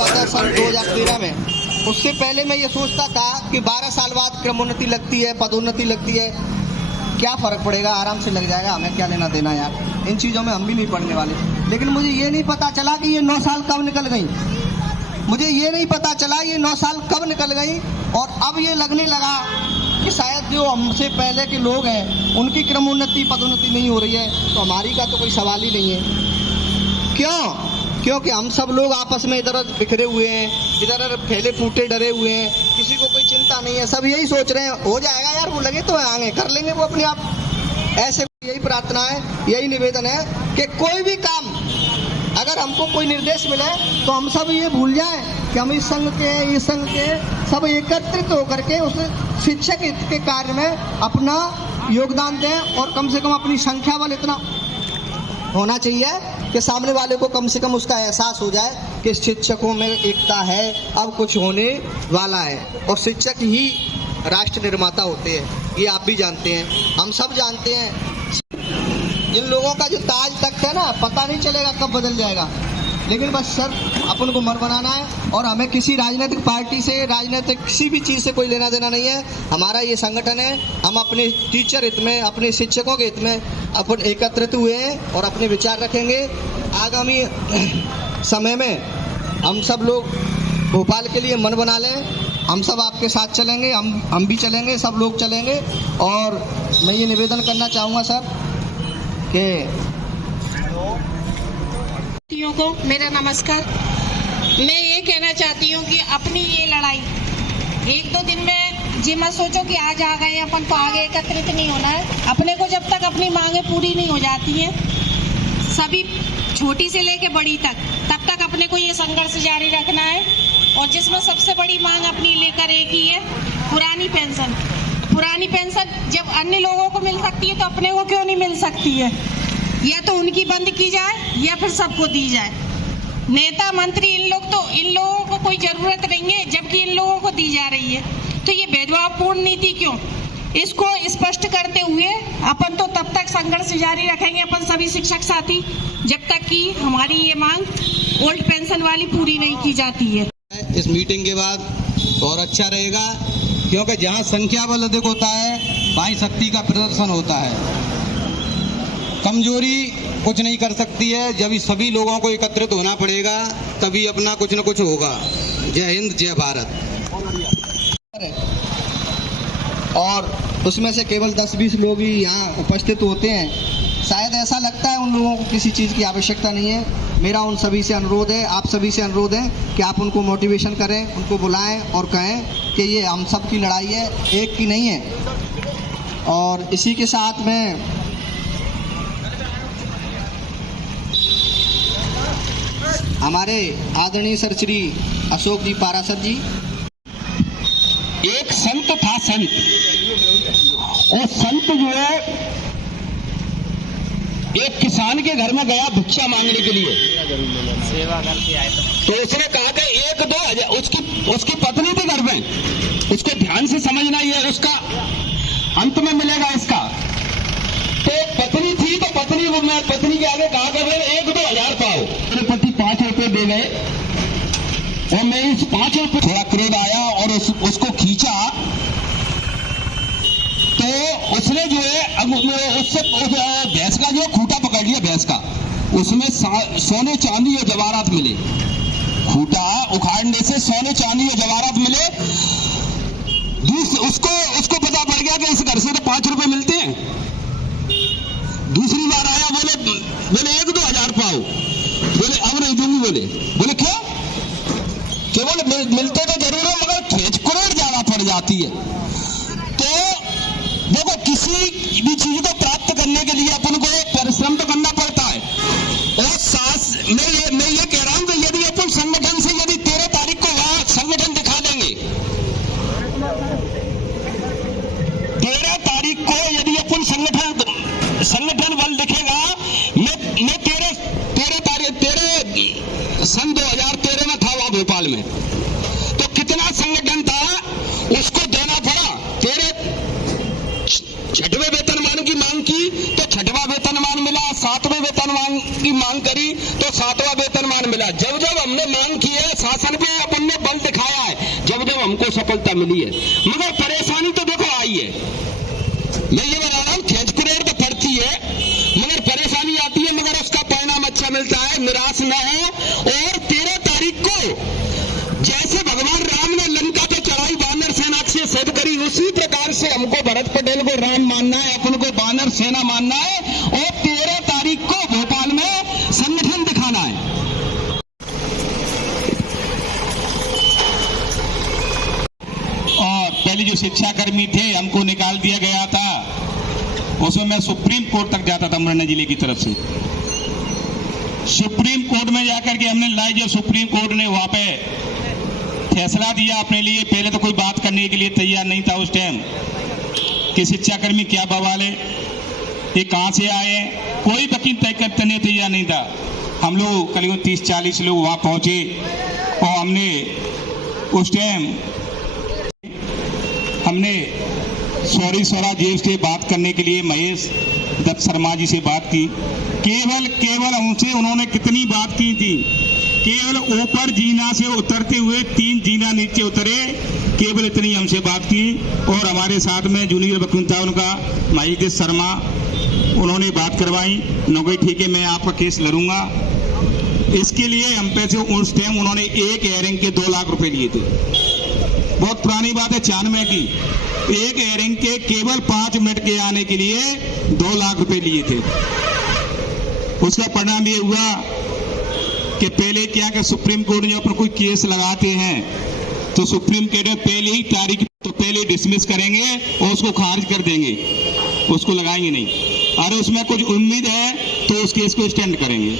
हुआ था सन 2013 में, उससे पहले मैं ये सोचता था कि 12 साल बाद क्रमोन्नति लगती है, पदोन्नति लगती है, क्या फ़र्क पड़ेगा, आराम से लग जाएगा, हमें क्या लेना देना यार, इन चीज़ों में हम भी नहीं पढ़ने वाले। लेकिन मुझे ये नहीं पता चला कि ये 9 साल कब निकल गई, मुझे ये नहीं पता चला ये 9 साल कब निकल गई। और अब ये लगने लगा कि शायद जो हमसे पहले के लोग हैं उनकी क्रमोन्नति पदोन्नति नहीं हो रही है, तो हमारी का तो कोई सवाल ही नहीं है। क्यों? क्योंकि हम सब लोग आपस में इधर बिखरे हुए हैं, इधर फैले फूटे डरे हुए हैं, किसी को कोई चिंता नहीं है, सब यही सोच रहे हैं हो जाएगा यार, वो लगे तो आगे कर लेंगे वो अपने आप। ऐसे यही प्रार्थना है, यही निवेदन है कि कोई भी काम अगर हमको कोई निर्देश मिले तो हम सब ये भूल जाएं कि हम इस संघ के सब एकत्रित होकर के उस शिक्षक के कार्य में अपना योगदान दें, और कम से कम अपनी संख्या बल इतना होना चाहिए कि सामने वाले को कम से कम उसका एहसास हो जाए कि शिक्षकों में एकता है, अब कुछ होने वाला है। और शिक्षक ही राष्ट्र निर्माता होते हैं, ये आप भी जानते हैं, हम सब जानते हैं। इन लोगों का जो ताज तख्त है ना, पता नहीं चलेगा कब बदल जाएगा, लेकिन बस सर अपन को मन बनाना है। और हमें किसी राजनीतिक पार्टी से, राजनीतिक किसी भी चीज़ से कोई लेना देना नहीं है। हमारा ये संगठन है, हम अपने टीचर हित में, अपने शिक्षकों के हित में अपन एकत्रित हुए हैं और अपने विचार रखेंगे। आगामी समय में हम सब लोग भोपाल के लिए मन बना लें, हम सब आपके साथ चलेंगे, हम भी चलेंगे, सब लोग चलेंगे। और मैं ये निवेदन करना चाहूँगा सर कि को मेरा नमस्कार। मैं ये कहना चाहती हूँ कि अपनी ये लड़ाई 1-2 दिन में जी मत सोचो कि आज आ गए अपन तो आगे एकत्रित नहीं होना है। अपने को जब तक अपनी मांगे पूरी नहीं हो जाती हैं, सभी छोटी से लेके बड़ी तक, तब तक अपने को ये संघर्ष जारी रखना है। और जिसमें सबसे बड़ी मांग अपनी लेकर एक ही है, पुरानी पेंशन। पुरानी पेंशन जब अन्य लोगों को मिल सकती है तो अपने को क्यों नहीं मिल सकती है? या तो उनकी बंद की जाए या फिर सबको दी जाए। नेता मंत्री इन लोगों को कोई जरूरत नहीं है, जबकि इन लोगों को दी जा रही है। तो ये भेदभावपूर्ण नीति क्यों? इसको स्पष्ट करते हुए अपन तो तब तक संघर्ष जारी रखेंगे, अपन सभी शिक्षक साथी, जब तक कि हमारी ये मांग ओल्ड पेंशन वाली पूरी नहीं की जाती है। इस मीटिंग के बाद और अच्छा रहेगा, क्योंकि जहाँ संख्या बल अधिक होता है वहीं शक्ति का प्रदर्शन होता है। कमजोरी कुछ नहीं कर सकती है, जब सभी लोगों को एकत्रित होना पड़ेगा तभी अपना कुछ न कुछ होगा। जय हिंद, जय भारत। और उसमें से केवल 10-20 लोग ही यहाँ उपस्थित होते हैं। शायद ऐसा लगता है उन लोगों को किसी चीज़ की आवश्यकता नहीं है। मेरा उन सभी से अनुरोध है, आप सभी से अनुरोध है कि आप उनको मोटिवेशन करें, उनको बुलाएं और कहें कि ये हम सब की लड़ाई है, एक की नहीं है। और इसी के साथ में हमारे आदरणीय सर श्री अशोक जी पारासर जी, एक संत था, संत, और संत जो है एक किसान के घर में गया भिक्षा मांगने के लिए, सेवा करके आया। तो उसने कहा कि 1-2 हजार, उसकी पत्नी थी घर में, उसको ध्यान से समझना ही है, उसका अंत में मिलेगा इसका। तो पत्नी थी, तो पत्नी के आगे कहा कि 1-2 हजार पाओ। मेरे पति 5 रुपए दे गए और मैं इस 5 रुपए, थोड़ा क्रोध आया और उसको खींचा। तो उसने जो है उससे भैंस का जो खूंटा पकड़ लिया, भैंस का, उसमें सोने चांदी और जवाहरात मिले। खूंटा उखाड़ने से सोने चांदी और जवाहरात मिले। उसको पता पड़ गया कि इस घर से तो 5 रुपए मिलते हैं। दूसरी बार आया, बोले 1-2 हजार पाओ। बोले अब नहीं दूंगी। बोले क्यों? केवल मिलते तो जरूर है, मगर खींच करोड़ ज्यादा पड़ जाती है। तो देखो, किसी भी चीज को प्राप्त करने के लिए अपन को परिश्रम तो करना पड़ता है। और मैं ये कह रहा हूं कि यदि अपन संगठन से यदि 13 तारीख को वहां संगठन दिखा देंगे, 13 तारीख को यदि अपन संगठन बल दिखेगा, मैं तेरे सन 2013 में था वहां भोपाल में, तो कितना संगठन था, उसको देना पड़ा। तेरे 6वें वेतनमान की मांग की तो 6वां वेतनमान मिला, 7वें वेतनमान की मांग करी तो 7वां वेतनमान मिला। जब हमने मांग की है शासन हमको सफलता मिली है। मगर परेशानी तो देखो आई है, मैं ये बता रहा हूँ, ठेस परेड तो पड़ती है मगर परेशानी आती है, मगर उसका परिणाम अच्छा मिलता है, निराश न हो। और 13 तारीख को जैसे भगवान राम ने लंका पे चढ़ाई वानर सेना से सिद्ध करी, उसी प्रकार से हमको भरत पटेल को राम मानना है, अपन को वानर सेना मानना है और 13 तारीख को भोपाल में संगठन दिखाना है। और पहले जो शिक्षाकर्मी थे हमको निकाल दिया गया था, उसमें मैं सुप्रीम कोर्ट तक जाता था मुरैना जिले की तरफ से। सुप्रीम कोर्ट में जाकर के हमने लड़ाई, जब सुप्रीम कोर्ट ने वहां पे फैसला दिया अपने लिए, पहले तो कोई बात करने के लिए तैयार नहीं था उस टाइम कि शिक्षाकर्मी क्या बवाल है, ये कहां से आए हैं, कोई वकील तय करने तैयार नहीं था। हम लोग करीब 30-40 लोग वहां पहुंचे और हमने उस टाइम जेल से बात करने के लिए महेश दत्त शर्मा जी से बात की। केवल उनसे उन्होंने कितनी बात की थी, केवल ऊपर जीना से उतरते हुए 3 जीना नीचे उतरे, केवल इतनी हमसे बात की। और हमारे साथ में जूनियर वकील था उनका महेश दत्त शर्मा, उन्होंने बात करवाई, उन्होंने ठीक है मैं आपका केस लड़ूंगा। इसके लिए हम पैसे उस टाइम उन्होंने एक हेयरिंग के 2 लाख रुपए लिए थे। बहुत पुरानी बात है, 96 की। एक हेयरिंग के केवल 5 मिनट के आने के लिए 2 लाख रुपए लिए थे। उसका परिणाम ये हुआ कि पहले क्या कि सुप्रीम कोर्ट में अपन कोई केस लगाते हैं तो सुप्रीम कोर्ट में पहले ही तारीख तो पहले डिसमिस करेंगे और उसको खारिज कर देंगे, उसको लगाएंगे नहीं। अरे उसमें कुछ उम्मीद है तो उस केस को स्टैंड करेंगे।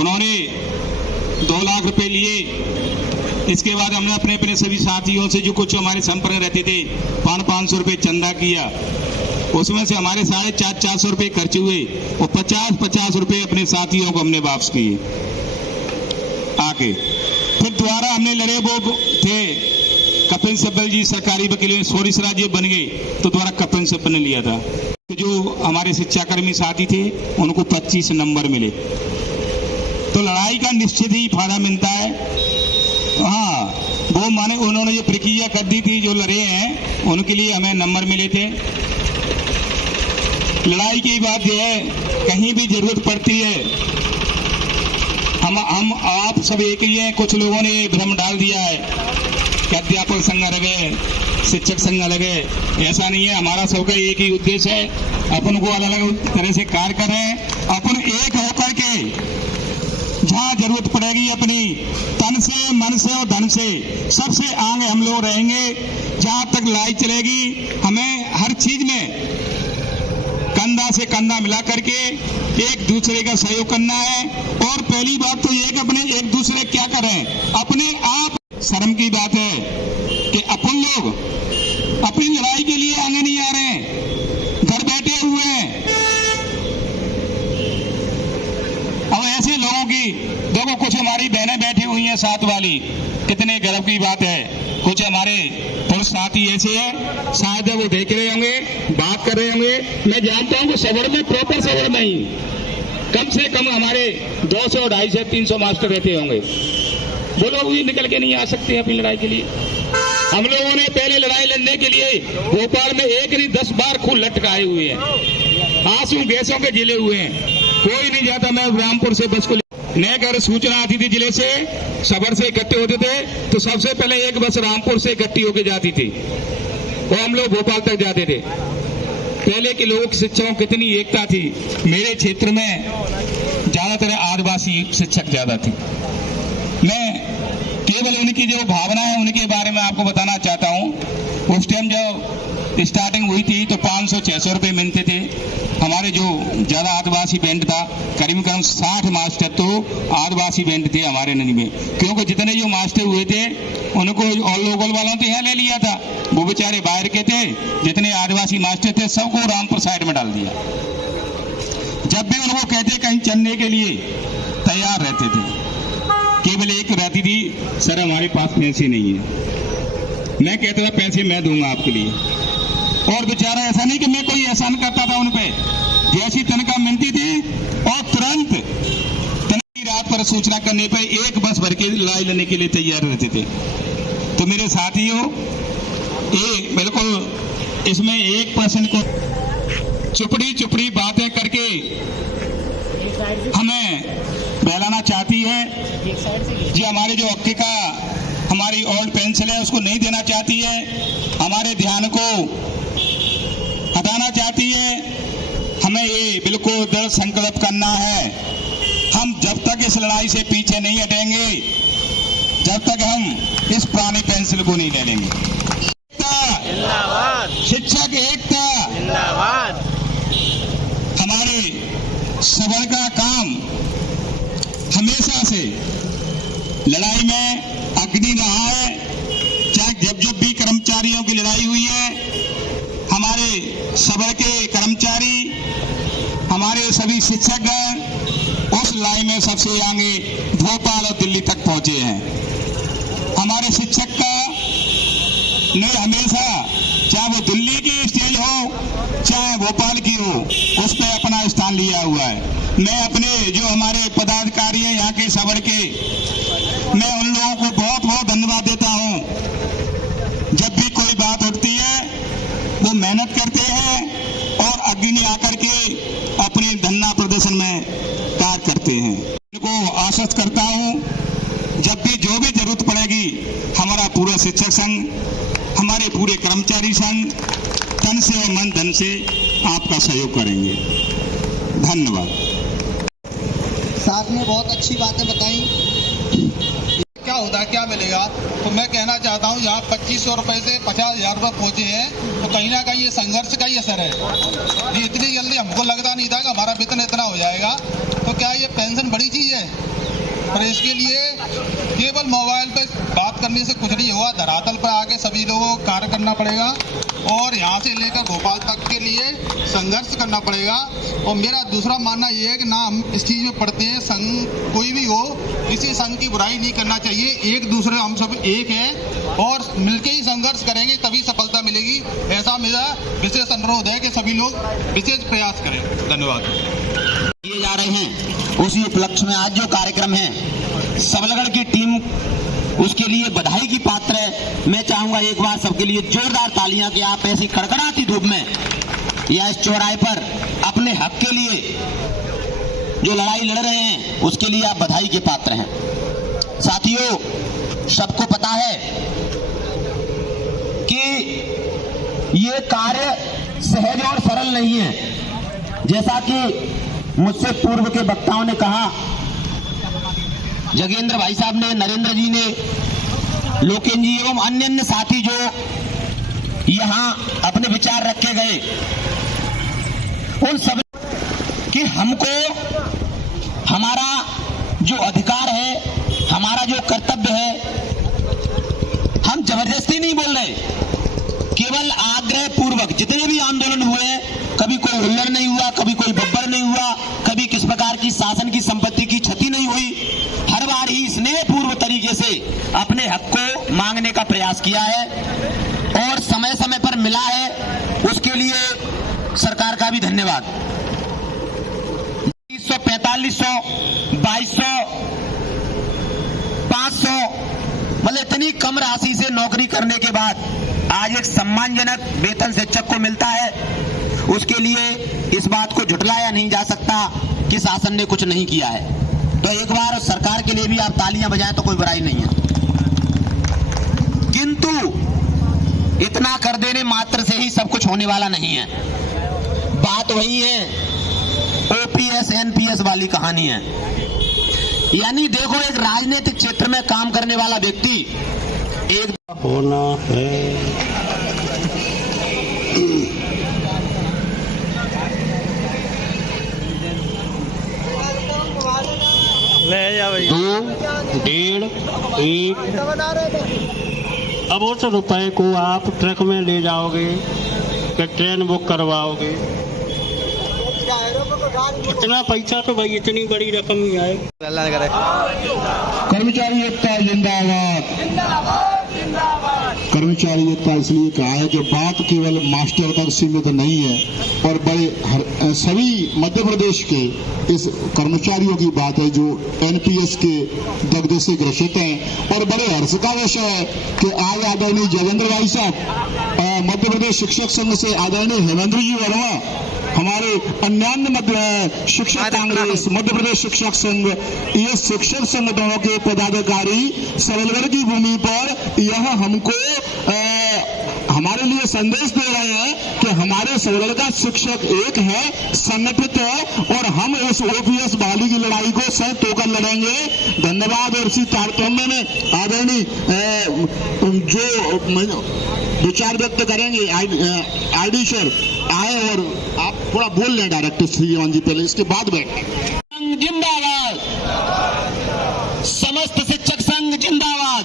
उन्होंने 2 लाख रुपए लिए। इसके बाद हमने अपने अपने सभी साथियों से जो कुछ हमारे संपर्क रहते थे 500 रुपए चंदा किया, उसमें से हमारे 450 रुपए खर्च हुए और 50 रुपए अपने साथियों को हमने वापस किए आके। फिर दोबारा हमने लड़े, वो थे कपिल सिब्बल जी सरकारी वकील, सोरी सराज जी बन गए तो दोबारा कपिल सिब्बल ने लिया था। जो हमारे शिक्षाकर्मी साथी थे उनको 25 नंबर मिले। तो लड़ाई का निश्चित ही फायदा मिलता है। हाँ, वो माने उन्होंने जो प्रक्रिया कर दी थी, जो लड़े हैं उनके लिए हमें नंबर मिले थे। लड़ाई की बात यह है, कहीं भी जरूरत पड़ती है, हम आप सब एक ही हैं। कुछ लोगों ने भ्रम डाल दिया है कि अध्यापक संघ अलग है, शिक्षक संघ अलग है। ऐसा नहीं है, हमारा सबका एक ही उद्देश्य है, अपन को अलग अलग तरह से कार्य करें। अपन एक होकर के जहाँ जरूरत पड़ेगी अपनी तन से, मन से और धन से सबसे आगे हम लोग रहेंगे। जहाँ तक लड़ाई चलेगी हमें हर चीज में कंधा से कंधा मिला करके एक दूसरे का सहयोग करना है। और पहली बात तो ये कि अपने एक दूसरे क्या करें, अपने आप। शर्म की बात है कि अपन लोग अपनी लड़ाई के लिए आगे नहीं आ रहे हैं, घर बैठे हुए हैं। अब ऐसे लोगों की देखो, कुछ हमारी बहनें बैठी हुई हैं साथ वाली, कितने गर्व की बात है। कुछ हमारे पुरुष साथी ऐसे हैं, शायद वो देख रहे होंगे, बात कर रहे होंगे। मैं जानता हूं कि शहर में प्रॉपर शहर में ही कम से कम हमारे 200, 250, 300 मास्टर रहते होंगे। वो लोग भी निकल के नहीं आ सकते अपनी लड़ाई के लिए। हम लोगों ने पहले लड़ाई लड़ने के लिए भोपाल में 1 नहीं 10 बार खून लटकाए हुए हैं, आंसू गैसों के जिले हुए हैं। कोई नहीं जाता। मैं रामपुर से बस को नए घर सूचना आती थी जिले से, सबर से इकट्ठे होते थे तो सबसे पहले एक बस रामपुर से इकट्ठी होकर जाती थी और हम लोग भोपाल तक जाते थे। पहले के लोगों की शिक्षकों कितनी एकता थी। मेरे क्षेत्र में ज्यादातर आदिवासी शिक्षक ज्यादा थे। मैं केवल उनकी जो भावना है उनके बारे में आपको बताना चाहता हूं। उस टाइम जो स्टार्टिंग हुई थी तो 500-600 रुपए मिलते थे। हमारे जो ज्यादा आदिवासी बैंड था, करीब 60 मास्टर तो आदिवासी बैंड थे हमारे नदी में, क्योंकि जितने जो मास्टर हुए थे उनको और लोकल वालों ने यहाँ ले लिया था। वो बेचारे बाहर के थे, जितने आदिवासी मास्टर थे सबको रामपुर साइड में डाल दिया। जब भी उनको कहते कहीं चलने के लिए तैयार रहते थे। केवल एक रहती थी, सर हमारे पास पैसे नहीं है। मैं कहता था पैसे मैं दूंगा आपके लिए। और बेचारा ऐसा नहीं कि मैं कोई एहसान करता था उन पे, जैसी तनख्वाह मिलती थी और तुरंत रात पर सूचना करने पर एक बस भर के लड़ाई लेने के लिए तैयार रहते थे। तो मेरे साथियों, ये बिल्कुल इसमें 1% को चुपड़ी चुपड़ी बातें करके हमें बहलाना चाहती है। जी हमारे जो हक्के का हमारी ओल्ड पेंसिल है उसको नहीं देना चाहती है, हमारे ध्यान को हटाना चाहती है। हमें ये बिल्कुल दृढ़ संकल्प करना है, हम जब तक इस लड़ाई से पीछे नहीं हटेंगे, जब तक हम इस पुरानी पेंसिल को नहीं ले लेंगे। शिक्षक एकता जिंदाबाद। हमारे सबल का काम हमेशा से लड़ाई में अग्नि रहा है, चाहे जब भी कर्मचारियों की लड़ाई हुई है, हमारे सबल के कर्मचारी, हमारे सभी शिक्षकगण उस लड़ाई में सबसे आगे भोपाल और दिल्ली तक पहुंचे हैं। हमारे शिक्षक का ने हमेशा, चाहे वो दिल्ली की स्टेज हो चाहे भोपाल की हो, उस पर अपना स्थान लिया हुआ है। मैं अपने जो हमारे पदाधिकारी हैं यहाँ के सबड़ के, मैं उन लोगों को बहुत बहुत धन्यवाद देता हूँ। जब भी कोई बात उठती है वो मेहनत करते हैं और अग्नि आकर के अपने धरना प्रदर्शन में कार्य करते हैं। उनको आश्वस्त करता हूँ, जब भी जो भी जरूरत पड़ेगी हमारा पूरा शिक्षक संघ, हमारे पूरे कर्मचारी संघ तन से और मन धन से आपका सहयोग करेंगे। धन्यवाद। साहब ने बहुत अच्छी बातें बताई। क्या होता है, क्या मिलेगा, तो मैं कहना चाहता हूँ यहाँ 2500 रुपए से 50,000 रुपए पहुंचे हैं, तो कहीं ना कहीं ये संघर्ष का ही असर है। ये इतनी जल्दी हमको लगता नहीं था कि हमारा वेतन इतना हो जाएगा। तो क्या ये पेंशन बड़ी चीज है, पर इसके लिए केवल मोबाइल पे बात करने से कुछ नहीं होगा, धरातल पर आके सभी लोगों को कार्य करना पड़ेगा और यहाँ से लेकर भोपाल तक के लिए संघर्ष करना पड़ेगा। और मेरा दूसरा मानना ये है कि ना हम इस चीज में पढ़ते हैं, संघ कोई भी हो, किसी संघ की बुराई नहीं करना चाहिए। एक दूसरे हम सब एक हैं और मिलके ही संघर्ष करेंगे तभी सफलता मिलेगी। ऐसा मेरा विशेष अनुरोध है कि सभी लोग विशेष प्रयास करें। धन्यवाद। किए जा रहे हैं उसी उपलक्ष्य में आज जो कार्यक्रम है, सबलगढ़ की टीम उसके लिए बधाई की पात्र है। मैं चाहूंगा एक बार सबके लिए जोरदार तालियां कि आप ऐसी कड़कड़ाती धूप में या इस चौराहे पर अपने हक के लिए जो लड़ाई लड़ रहे हैं उसके लिए आप बधाई के पात्र हैं। साथियों, सबको पता है कि ये कार्य सहज और सरल नहीं है। जैसा कि मुझसे पूर्व के वक्ताओं ने कहा, जगेंद्र भाई साहब ने, नरेंद्र जी ने, लोकेन जी एवं अन्य अन्य साथी जो यहाँ अपने विचार रखे गए, उन सब कि हमको हमारा जो अधिकार है, हमारा जो कर्तव्य है, हम जबरदस्ती नहीं बोल रहे, केवल आग्रह पूर्वक जितने भी आंदोलन हुए, कभी कोई हुल्लड़ नहीं हुआ, कभी कोई बब्बर नहीं हुआ, कभी किस प्रकार की शासन की संपत्ति की क्षति नहीं हुई। हर बार ही स्नेहपूर्व तरीके से अपने हक को मांगने का प्रयास किया है और समय समय पर मिला है, उसके लिए सरकार का भी धन्यवाद। 4500, 2200, 500 मतलब इतनी कम राशि से नौकरी करने के बाद आज एक सम्मानजनक वेतन शिक्षक को मिलता है, उसके लिए इस बात को झुठलाया नहीं जा सकता कि शासन ने कुछ नहीं किया है। तो एक बार सरकार के लिए भी आप तालियां बजाएं तो कोई बुराई नहीं है। किंतु इतना कर देने मात्र से ही सब कुछ होने वाला नहीं है। बात वही है, ओपीएस एनपीएस वाली कहानी है। यानी देखो, एक राजनीतिक क्षेत्र में काम करने वाला व्यक्ति एक होना है। ले जा भाई। 2, 1.5, 1। अब उस रुपए को आप ट्रक में ले जाओगे कि ट्रेन बुक करवाओगे? इतना पैसा तो भाई इतनी बड़ी रकम ही आए। कर्मचारी एकता जिंदाबाद, कर्मचारी एकता इसलिए कहा है कि बात केवल मास्टर तक सीमित नहीं है और बड़े सभी मध्य प्रदेश के इस कर्मचारियों की बात है जो एनपीएस के दगदे से ग्रसित हैं। और बड़े हर्ष का विषय है कि आज आदरणीय जयेंद्र भाई साहब मध्य प्रदेश शिक्षक संघ से आदरणीय हेमेंद्र जी वर्मा हमारे अन्य शिक्षक कांग्रेस मध्य प्रदेश शिक्षक संघ ये शिक्षक संगठनों के पदाधिकारी सबलगढ़ की भूमि पर यह हमको हमारे लिए संदेश दे रहे हैं कि हमारे सबलगढ़ का शिक्षक एक है, संगठित है और हम इस ओपीएस बहाली की लड़ाई को संयुक्त होकर लड़ेंगे। धन्यवाद। और इसी तारतम्य में आदरणीय जो विचार व्यक्त करेंगे आईडी सर आए और आप थोड़ा बोल लें डायरेक्टर श्रीमान जी पहले, इसके बाद बैठे। जिंदाबाद, समस्त शिक्षक संघ जिंदाबाद।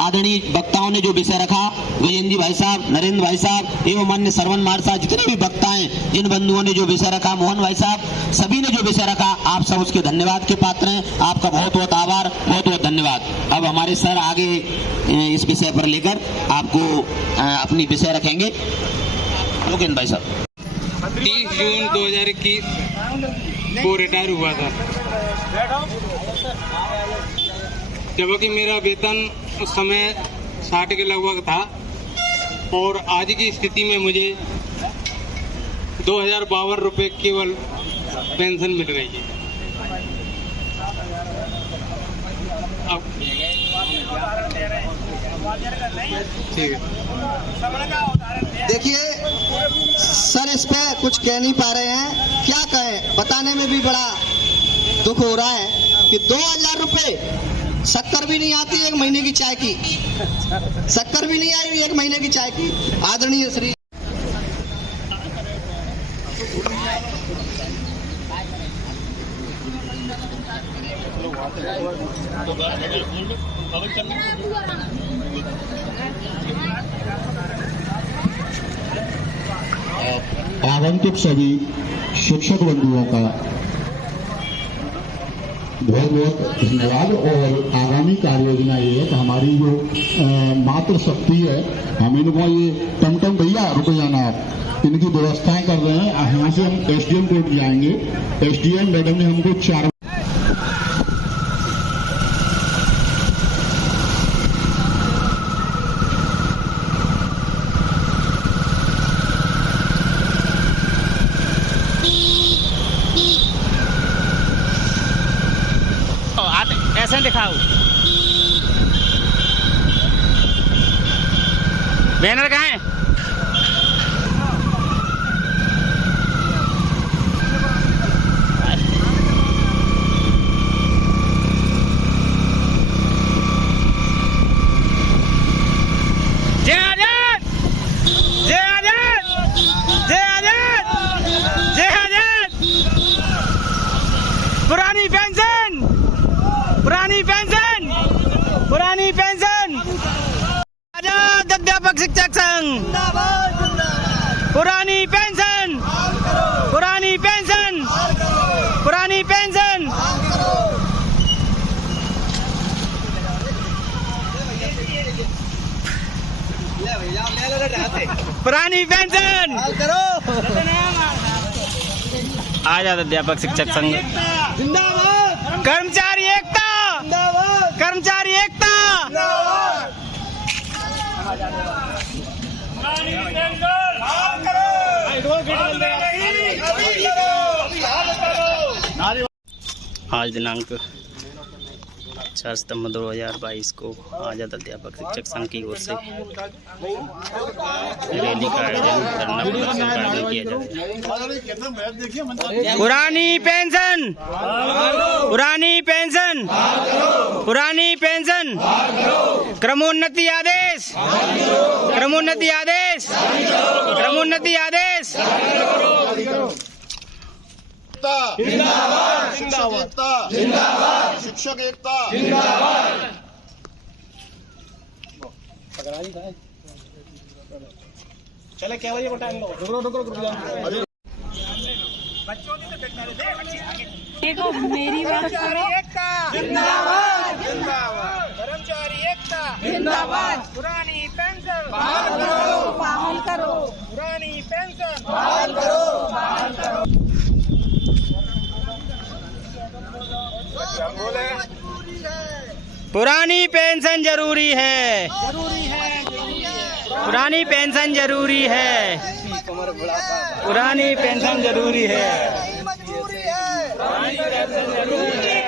आदरणीय वक्ताओं ने जो विषय रखा, गजेंद्र भाई साहब, नरेंद्र भाई साहब एवं माननीय श्रवण मार साहब, जितने भी वक्ता हैं, जिन बंधुओं ने जो विषय रखा, मोहन भाई साहब, सभी ने जो विषय रखा, आप सब उसके धन्यवाद के पात्र हैं। आपका बहुत बहुत आभार, बहुत बहुत धन्यवाद। अब हमारे सर आगे इस विषय पर लेकर आपको अपनी विषय रखेंगे। योगेंद्र भाई साहब। 30 जून 2021 को रिटायर हुआ था, जबकि मेरा वेतन उस समय 60 के लगभग था और आज की स्थिति में मुझे 2052 रुपये केवल पेंशन मिल रही है। अब ठीक है, देखिए सर इस पे कुछ कह नहीं पा रहे हैं, क्या कहें, बताने में भी बड़ा दुख हो रहा है कि 2000 रुपये, शक्कर भी नहीं आती एक महीने की चाय की, शक्कर भी नहीं आई एक महीने की चाय की। आदरणीय श्री आगंतुक सभी शिक्षक बंधुओं का बहुत बहुत धन्यवाद। और आगामी कार्य योजना ये है कि हमारी जो मातृ शक्ति है, हम इनको ये टमटम भैया रुक जाना आप, इनकी व्यवस्थाएं कर रहे हैं। यहाँ से हम एसडीएम कोर्ट जाएंगे, एसडीएम मैडम ने हमको 4 ऐसे दिखाओ, बैनर कहाँ है? जय आजाद, जय आजाद, जय आजाद, जय आजाद। पुरानी पेंशन, पुरानी पेंशन, पुरानी पेंशन। आजाद अध्यापक शिक्षक संघ, पुरानी पेंशन, पुरानी पेंशन, पुरानी पेंशन। पुरानी पेंशन आजाद अध्यापक शिक्षक संघ, कर्मचारी एकता, कर्मचारी एकता। आज दिनांक 4 सितंबर 2022 को आजाद अध्यापक शिक्षक संघ की ओर से रैली का आयोजन, धरना प्रदर्शन का आयोजन किया जाएगा। पुरानी पेंशन, पुरानी पेंशन, पुरानी पेंशन, क्रमोन्नति आदेश, क्रमोन्नति आदेश, क्रमोन्नति आदेश। जिंदाबाद, शिक्षक एकता जिंदाबाद, शिक्षक एकता जिंदाबाद। चले क्या बजे टाइम देखो मेरी बात करो। जिंदाबाद, जिंदाबाद, कर्मचारी एकता। एकता जिंदाबाद। पुरानी पेंशन बहाल करो। पुरानी पेंशन बहाल करो। पुरानी पेंशन जरूरी है। पुरानी पेंशन जरूरी है। पुरानी पेंशन जरूरी है।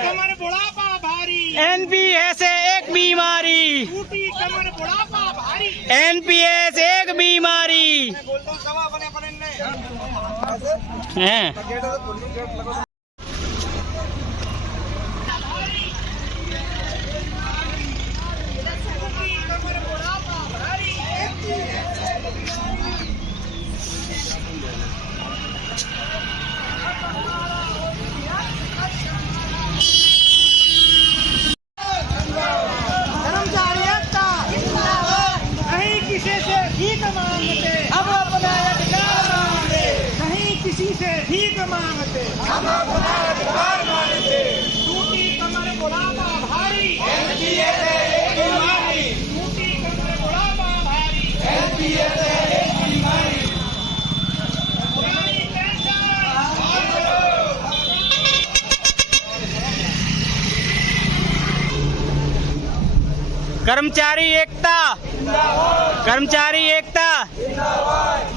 कमर बुढ़ापा भारी एनपीएस एक बीमारी। टूटी कमर बुढ़ापा भारी एनपीएस एक बीमारी है। कर्मचारी एकता नहीं किसी से भीख मांगते हम अपना अधिकार मांगते नहीं किसी से भीख मांगते हम अपना अधिकार मांगते टूटी कमर बुढ़ापा भारी टूटी कमर बुढ़ापा भारी पुरानी पेंशन कर्मचारी एकता। कर्मचारी एकता।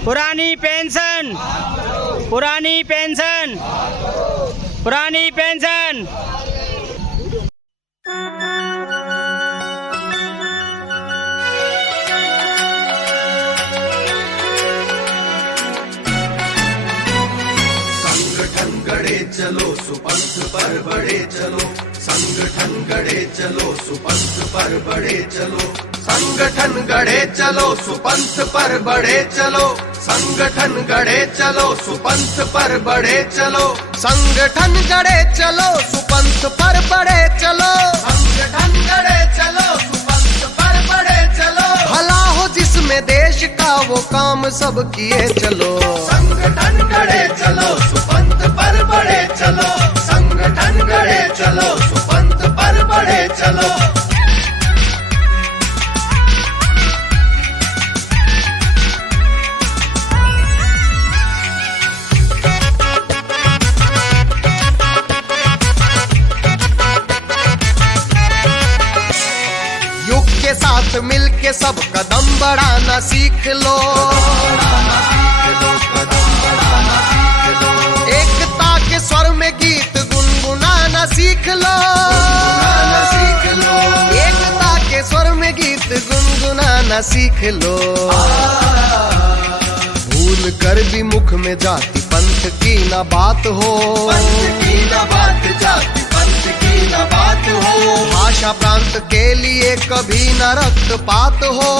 पुरानी पेंशन। पुरानी पेंशन। पुरानी पेंशन। संगठन गढ़े चलो सुपंथ पर बढ़े चलो संगठन गढ़े चलो सुपंथ पर बढ़े चलो संगठन गढ़े चलो सुपंथ पर बढ़े चलो संगठन गढ़े चलो सुपंथ पर बढ़े चलो संगठन गढ़े चलो सुपंथ पर बढ़े चलो संगठन गढ़े चलो सुपंथ पर बढ़े चलो भला हो जिसमें देश का वो काम सब किए चलो संगठन गढ़े चलो सुपंथ पर बढ़े चलो संगठन गढ़े चलो सुपंथ पर बढ़े चलो युग के साथ मिलके सब कदम बढ़ाना सीख लो एकता के स्वर में गीत गुनगुनाना सीख लो एकता के स्वर में गीत गुनगुनाना सीख लो भूल कर भी मुख में जाति पंथ की ना बात हो भाषा प्रांत के लिए कभी न रक्तपात हो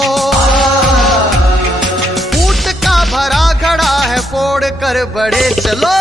फूट का भरा घड़ा है फोड़ कर बढ़े चलो